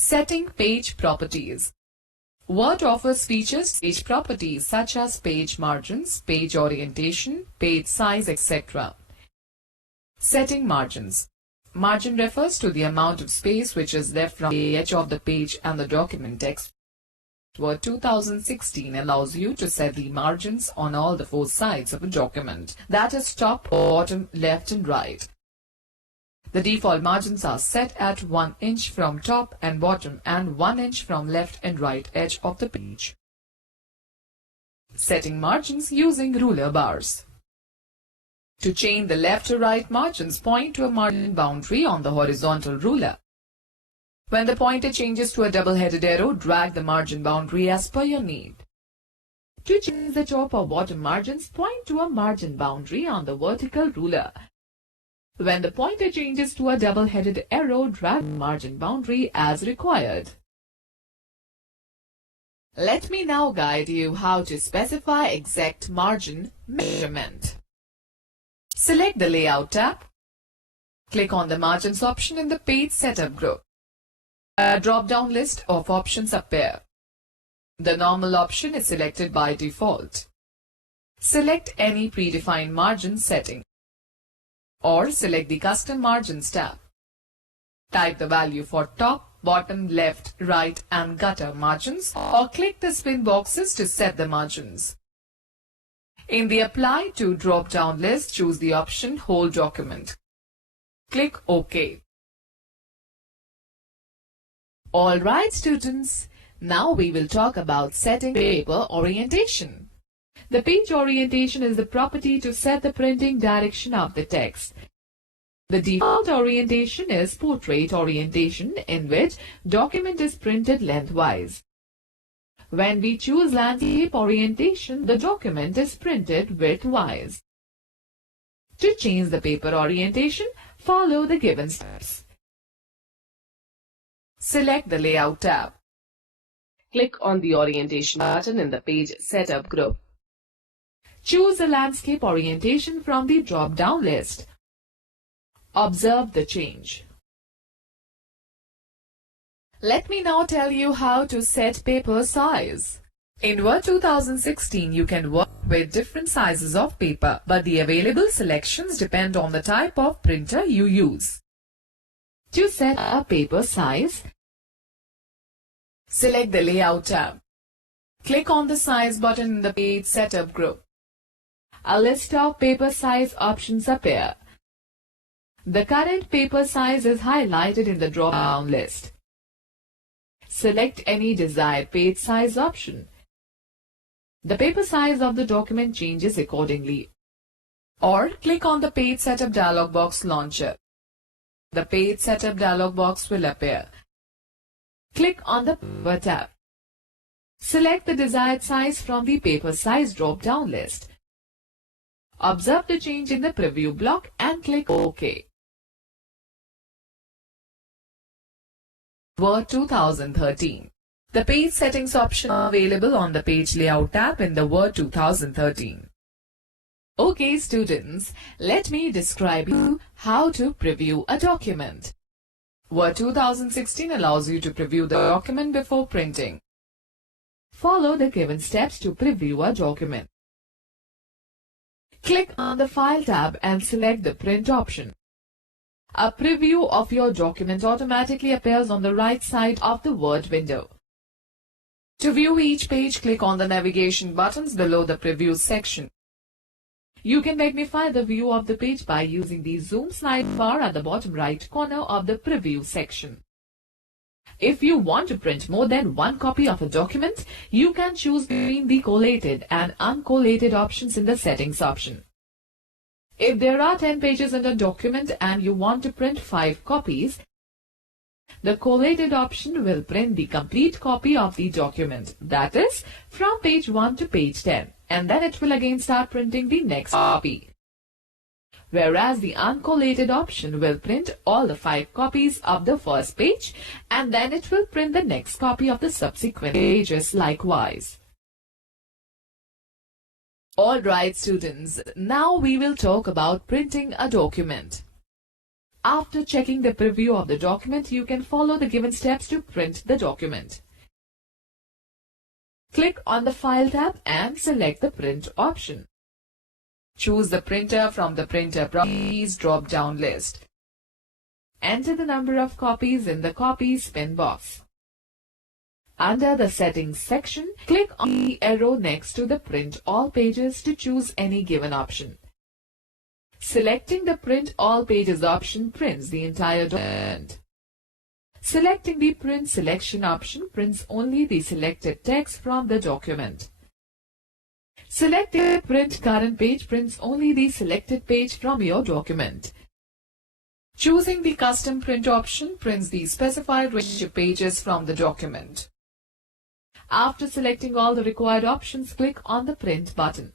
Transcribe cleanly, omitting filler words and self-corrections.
Setting page properties. Word offers features page properties such as page margins, page orientation, page size, etc. Setting margins. Margin refers to the amount of space which is left from the edge of the page and the document text. Word 2016 allows you to set the margins on all the four sides of a document, that is top, bottom, left and right. The default margins are set at 1 inch from top and bottom and 1 inch from left and right edge of the page. Setting margins using ruler bars. To change the left or right margins, point to a margin boundary on the horizontal ruler. When the pointer changes to a double-headed arrow, drag the margin boundary as per your need. To change the top or bottom margins, point to a margin boundary on the vertical ruler. When the pointer changes to a double-headed arrow, drag the margin boundary as required. Let me now guide you how to specify exact margin measurement. Select the Layout tab. Click on the Margins option in the Page Setup group. A drop-down list of options appear. The normal option is selected by default. Select any predefined margin setting, or select the Custom Margins tab. Type the value for top, bottom, left, right and gutter margins, or click the spin boxes to set the margins. In the Apply to drop-down list, choose the option Whole Document. Click OK. Alright students, now we will talk about setting paper orientation. The page orientation is the property to set the printing direction of the text. The default orientation is portrait orientation, in which document is printed lengthwise. When we choose landscape orientation, the document is printed widthwise. To change the paper orientation, follow the given steps. Select the Layout tab. Click on the Orientation button in the Page Setup group. Choose the Landscape orientation from the drop-down list. Observe the change. Let me now tell you how to set paper size. In Word 2016, you can work with different sizes of paper, but the available selections depend on the type of printer you use. To set a paper size, select the Layout tab. Click on the Size button in the Page Setup group. A list of paper size options appear. The current paper size is highlighted in the drop-down list. Select any desired page size option. The paper size of the document changes accordingly. Or click on the Page Setup dialog box launcher. The Page Setup dialog box will appear. Click on the Paper tab. Select the desired size from the Paper Size drop-down list. Observe the change in the preview block and click OK. Word 2013. The Page Settings option is available on the Page Layout tab in the Word 2013. Okay students, let me describe you how to preview a document. Word 2016 allows you to preview the document before printing. Follow the given steps to preview a document. Click on the File tab and select the Print option. A preview of your document automatically appears on the right side of the Word window. To view each page, click on the navigation buttons below the Preview section. You can magnify the view of the page by using the Zoom slide bar at the bottom right corner of the Preview section. If you want to print more than one copy of a document, you can choose between the collated and uncollated options in the Settings option. If there are 10 pages in a document and you want to print 5 copies, the collated option will print the complete copy of the document, that is, from page 1 to page 10, and then it will again start printing the next copy. Whereas the uncollated option will print all the 5 copies of the first page, and then it will print the next copy of the subsequent pages likewise. Alright students, now we will talk about printing a document. After checking the preview of the document, you can follow the given steps to print the document. Click on the File tab and select the Print option. Choose the printer from the Printer Properties drop-down list. Enter the number of copies in the Copies pin box. Under the Settings section, click on the arrow next to the Print All Pages to choose any given option. Selecting the Print All Pages option prints the entire document. Selecting the Print Selection option prints only the selected text from the document. Selecting the Print Current Page prints only the selected page from your document. Choosing the Custom Print option prints the specified range of pages from the document. After selecting all the required options, click on the Print button.